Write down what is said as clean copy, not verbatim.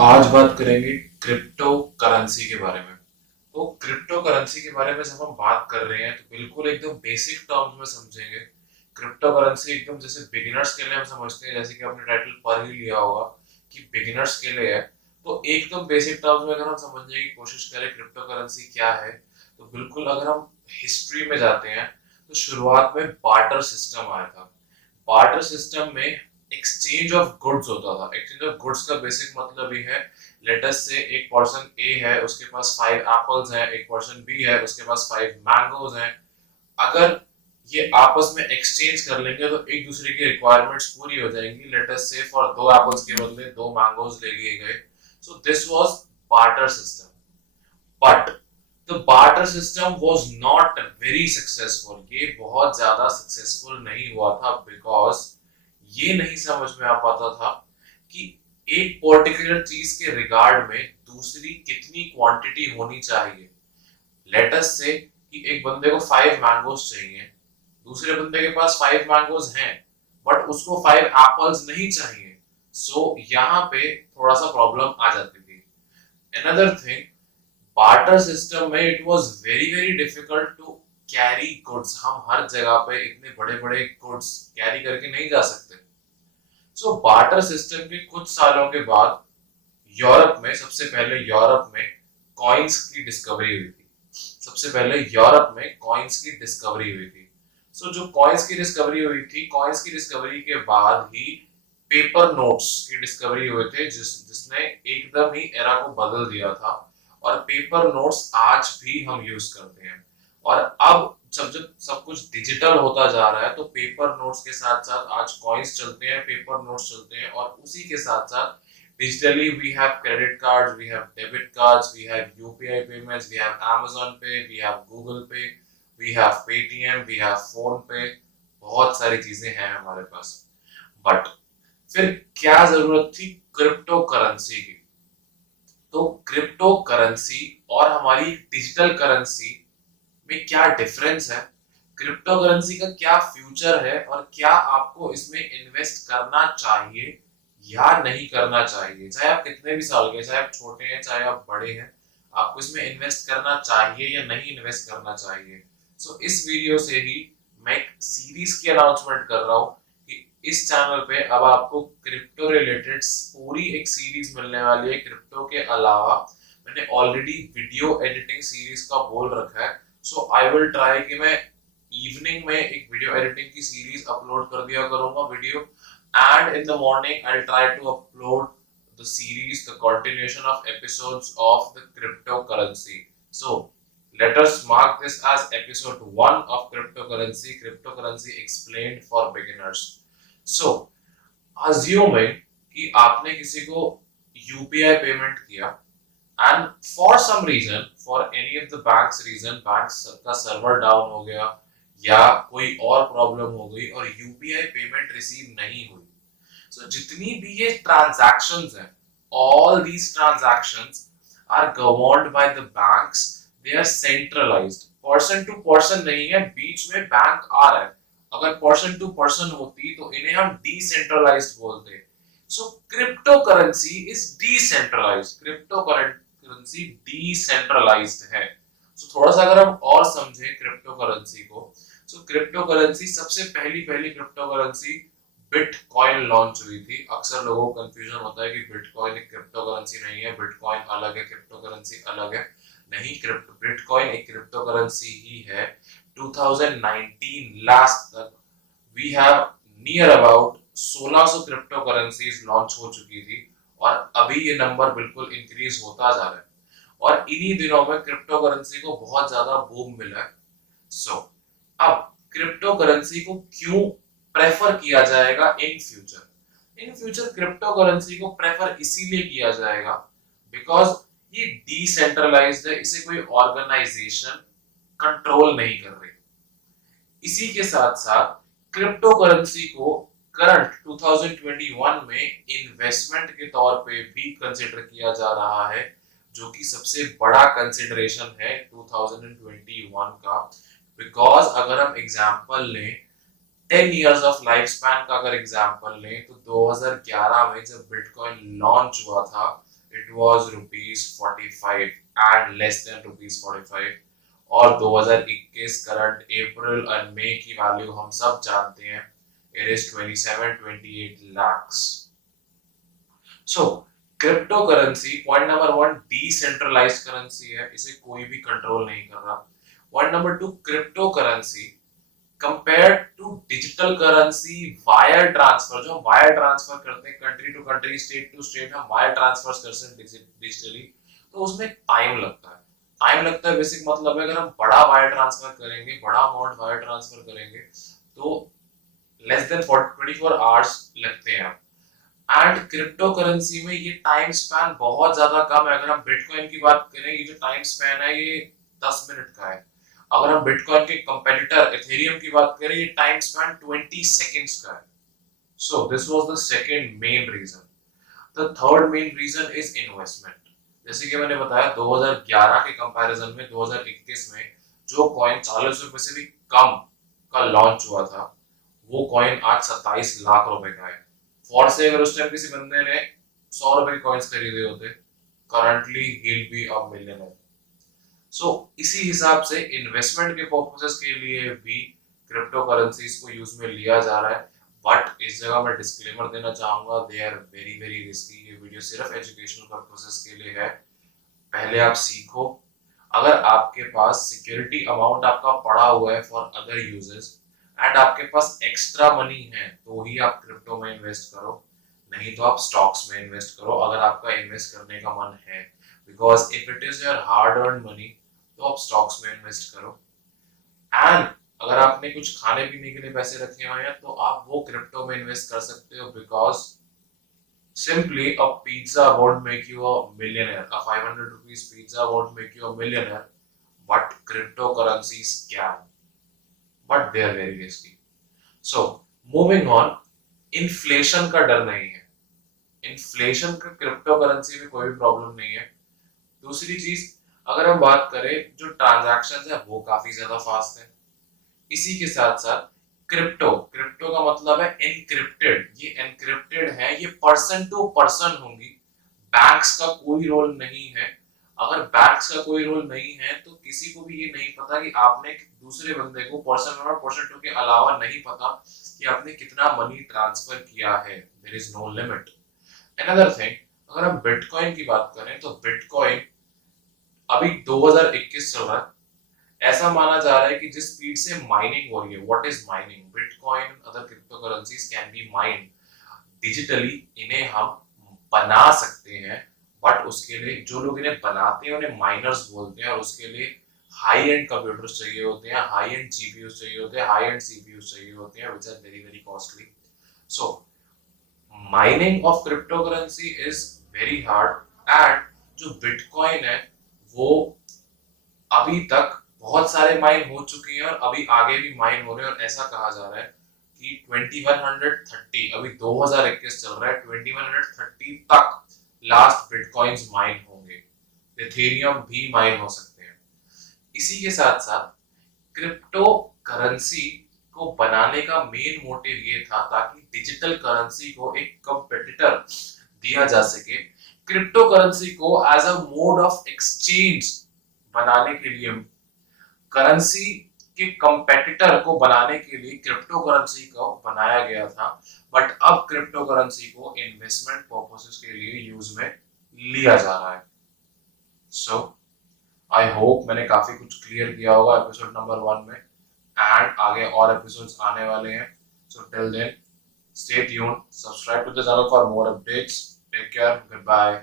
आज बात करेंगे क्रिप्टो करेंसी के बारे में। तो क्रिप्टो करेंसी के बारे में जब हम बात कर रहे हैं तो बिल्कुल एकदम बेसिक टर्म्स में समझेंगे। क्रिप्टो करेंसी एकदम जैसे बिगिनर्स के लिए हम समझते हैं, जैसे कि आपने टाइटल पढ़ ही लिया होगा कि बिगिनर्स के लिए है। तो एकदम बेसिक टर्म्स में अगर हम समझने की कोशिश करें क्रिप्टो करेंसी क्या है, तो बिल्कुल अगर हम हिस्ट्री में जाते हैं तो शुरुआत में बार्टर सिस्टम आया था। बार्टर सिस्टम में एक्सचेंज ऑफ गुड्स होता था। एक्सचेंज ऑफ गुड्स का बेसिक मतलब ये है, लेटस से एक पर्सन ए है, उसके पास 5 एप्पल्स हैं, एक पर्सन बी है, उसके पास 5 मैंगोज हैं। अगर ये आपस में एक्सचेंज कर लेंगे तो एक दूसरे की रिक्वायरमेंट्स पूरी हो जाएंगी। लेटस से फॉर 2 एप्पल्स के बदले 2 मैंगोज ले लिए गए। सो this was barter system. But the barter system was not very successful. ये बहुत ज्यादा सक्सेसफुल नहीं हुआ था बिकॉज ये नहीं समझ में आ पाता था कि एक पर्टिकुलर चीज के रिगार्ड में दूसरी कितनी क्वांटिटी होनी चाहिए। लेटस से कि एक बंदे को 5 मैंगोज चाहिए, दूसरे बंदे के पास 5 मैंगोज हैं, बट उसको 5 एप्पल्स नहीं चाहिए। सो यहाँ पे थोड़ा सा प्रॉब्लम आ जाती थी। अनदर थिंग, बार्टर सिस्टम में it was very very difficult to carry goods. हम हर जगह पे इतने बड़े बड़े गुड्स कैरी करके नहीं जा सकते। सो बार्टर सिस्टम के कुछ सालों के बाद यूरोप में, सबसे पहले यूरोप में कॉइन्स की डिस्कवरी हुई थी। सबसे पहले यूरोप में कॉइन्स की डिस्कवरी हुई थी। सो जो कॉइन्स की डिस्कवरी हुई थी, कॉइन्स की डिस्कवरी के बाद ही पेपर नोट्स की डिस्कवरी हुए थे, जिसने एकदम ही एरा को बदल दिया था। और पेपर नोट्स आज भी हम यूज करते हैं। और अब जब जब सब कुछ डिजिटल होता जा रहा है तो पेपर नोट्स के साथ साथ आज कॉइन्स चलते हैं, पेपर नोट्स चलते हैं, और उसी के साथ साथ digitally we have credit cards, we have debit cards, we have UPI payments, we have Amazon Pay, we have Google Pay, we have Paytm, we have Phone Pay। बहुत सारी चीजें हैं हमारे पास। बट फिर क्या जरूरत थी क्रिप्टो करेंसी की? तो क्रिप्टो करेंसी और हमारी डिजिटल करेंसी में क्या डिफरेंस है, क्रिप्टो करेंसी का क्या फ्यूचर है, और क्या आपको इसमें इन्वेस्ट करना चाहिए या नहीं करना चाहिए। चाहे आप कितने भी साल के, चाहे आप छोटे हैं चाहे आप बड़े हैं, आपको इसमें इन्वेस्ट करना चाहिए या नहीं इन्वेस्ट करना चाहिए। सो इस वीडियो से ही मैं एक सीरीज की अनाउंसमेंट कर रहा हूँ कि इस चैनल पे अब आपको क्रिप्टो रिलेटेड पूरी एक सीरीज मिलने वाली है। क्रिप्टो के अलावा मैंने ऑलरेडी वीडियो एडिटिंग सीरीज का बोल रखा है। सो आई विल ट्राई कि मैं इवनिंग में एक वीडियो एडिटिंग की सीरीज अपलोड कर दिया करूंगा video, and in the morning I'll try to upload the series, the continuation of episodes of the cryptocurrency. So let us mark this as episode 1 of cryptocurrency explained for beginners. So assuming कि आपने किसी को UPI payment किया, and for some reason, for any of the banks reason, bank का server down हो गया या कोई और प्रॉब्लम हो गई और यूपीआई पेमेंट रिसीव नहीं हुई। सो जितनी भी ये ट्रांजैक्शंस हैं, all these transactions are governed by the banks. They are centralised, person to person नहीं है, बीच में बैंक आ रहा है। अगर पर्सन टू पर्सन होती तो इन्हें हम डिसेंट्रलाइज्ड बोलते। So crypto currency is decentralised, crypto currency decentralised है। सो थोड़ा सा अगर हम और समझें क्रिप्टो करेंसी को, सो क्रिप्टो करेंसी सबसे पहली पहली क्रिप्टो करेंसी बिटकॉइन लॉन्च हुई थी। अक्सर लोगों को कंफ्यूजन होता है कि बिटकॉइन एक क्रिप्टो करेंसी नहीं है, बिटकॉइन अलग है, क्रिप्टो करेंसी अलग है। नहीं, बिटकॉइन एक क्रिप्टो करेंसी ही है। 2019 लास्ट तक we have near about 1600 crypto currencies launch हो चुकी थी, और अभी ये नंबर बिल्कुल इंक्रीज होता जा रहा है। और इन्हीं दिनों में क्रिप्टो करेंसी को बहुत ज्यादा बूम मिला है। सो अब क्रिप्टो करेंसी को क्यों प्रेफर किया जाएगा in future? In future crypto currency को प्रेफर इसीलिए किया जाएगा बिकॉज ये डिसेंट्रलाइज्ड है, इसे कोई ऑर्गेनाइजेशन कंट्रोल नहीं कर रही। इसी के साथ साथ क्रिप्टो करेंसी को करंट 2021 में इन्वेस्टमेंट के तौर पे भी कंसिडर किया जा रहा है, जो कि सबसे बड़ा कंसिडरेशन है 2021 का। बिकॉज अगर हम एग्जांपल लें 10 इयर्स ऑफ लाइफ स्पैन का, अगर एग्जांपल लें तो 2011 में जब बिटकॉइन लॉन्च हुआ था, it was ₹45 and less than ₹45। और 2021 करंट अप्रैल और मई की वैल्यू हम सब जानते हैं, it is 27-28 lakhs। So crypto currency, point number one, decentralised currency है, इसे कोई भी कंट्रोल नहीं कर रहा। Point number two, crypto currency compared to digital currency wire transfer, जो हम वायर ट्रांसफर करते हैं country to country, state to state, हम वायर ट्रांसफर करते हैं डिजिटली, तो उसमें टाइम लगता है। टाइम लगता है बेसिक मतलब है, अगर हम बड़ा वायर ट्रांसफर करेंगे, बड़ा अमाउंट वायर ट्रांसफर करेंगे, तो लेस देन 24 आवर्स लगते हैं। एंड क्रिप्टो करेंसी में ये टाइम स्पैन बहुत ज्यादा कम है। अगर हम बिटकॉइन की बात करें, ये जो टाइम स्पैन है ये 10 मिनट का है। अगर हम बिटकॉइन के कंपेटिटर इथेरियम की बात करें, ये टाइम स्पैन 20 सेकेंड्स का है। So this was the second main reason. The third main reason is investment. जैसे कि मैंने बताया, 2011 के कंपैरिजन में 2021 में जो कॉइन 40 रुपए से भी कम का लॉन्च हुआ था, वो कॉइन आज 27 लाख रुपए का है। फॉर से अगर उस टाइम किसी बंदे ने 100 रुपए के कॉइन्स खरीदे होते, currently he will be a millionaire. So इसी हिसाब से इन्वेस्टमेंट के पर्पसेस के लिए भी क्रिप्टो करेंसीज को यूज में लिया जा रहा है। बट इस जगह मैं डिस्क्लेमर देना चाहूंगा, they are very very risky. ये वीडियो सिर्फ एजुकेशनल पर्पसेस के लिए है। पहले आप सीखो। अगर आपके पास सिक्योरिटी अमाउंट आपका पड़ा हुआ है फॉर अदर यूजेस एंड आपके पास एक्स्ट्रा मनी है, तो ही आप क्रिप्टो में इन्वेस्ट करो, नहीं तो आप स्टॉक्स में इन्वेस्ट करो अगर आपका इन्वेस्ट करने का मन है। Because if it is your hard earn money, तो आप स्टॉक्स में इन्वेस्ट करो। एंड अगर आपने कुछ खाने पीने के लिए पैसे रखे हुए हैं, तो आप वो क्रिप्टो में इन्वेस्ट कर सकते हो। Because simply a pizza won't make you a millionaire. A 500 rupees pizza won't make you a millionaire, but cryptocurrencies can. But they are very risky. So moving on, inflation का डर नहीं है। Inflation का crypto currency में कोई problem नहीं है। दूसरी चीज, अगर हम बात करें, जो ट्रांजैक्शन है वो काफी ज्यादा फास्ट है। इसी के साथ साथ क्रिप्टो, क्रिप्टो का मतलब है एनक्रिप्टेड। ये एनक्रिप्टेड है, ये पर्सन टू पर्सन होंगी। बैंक्स का कोई रोल नहीं है। अगर बैंक्स का कोई रोल नहीं है, तो किसी को भी ये नहीं पता कि आपने दूसरे बंदे को पर्सन वन और पर्सन टू के अलावा नहीं पता कि आपने कितना मनी ट्रांसफर किया है। There is no limit. Another thing, अगर हम बिटकॉइन की बात करें, तो बिटकॉइन अभी 2021 चल रहा है। ऐसा माना जा रहा है कि जिस स्पीड से माइनिंग हो रही है, what is mining, bitcoin other crypto currencies can be mind digitally. इन्हें हम बना सकते हैं, बट उसके लिए जो लोग इन्हें बनाते हैं उन्हें माइनर्स बोलते हैं, और उसके लिए हाई एंड कंप्यूटर्स चाहिए होते हैं, हाई एंड जीपीयूज चाहिए होते हैं, हाई एंड सीपीयूज चाहिए होते हैं, which are very very costly. So mining of crypto currency is very hard. And जो बिटकॉइन है, वो अभी तक बहुत सारे माइन हो चुके हैं और अभी आगे भी माइन हो रहे हैं। और ऐसा कहा जा रहा है कि 2130, अभी 2021 चल रहा है, 2130 तक लास्ट बिटकॉइंस माइन होंगे। इथेरियम भी माइन हो सकते हैं। इसी के साथ साथ क्रिप्टो करेंसी को बनाने का मेन मोटिव ये था ताकि डिजिटल करेंसी को एक कंपेटिटर दिया जा सके। क्रिप्टो करेंसी को as a mode of exchange बनाने के लिए, करेंसी के कंपेटिटर को बनाने के लिए क्रिप्टो करेंसी को बनाया गया था। बट अब क्रिप्टो करेंसी को इन्वेस्टमेंट पर्पसेस के लिए यूज में लिया जा रहा है। सो आई होप मैंने काफी कुछ क्लियर किया होगा एपिसोड नंबर 1 में, एंड आगे और एपिसोड्स आने वाले हैं। So till then, stay tuned, subscribe to the channel for more updates. Take care, goodbye.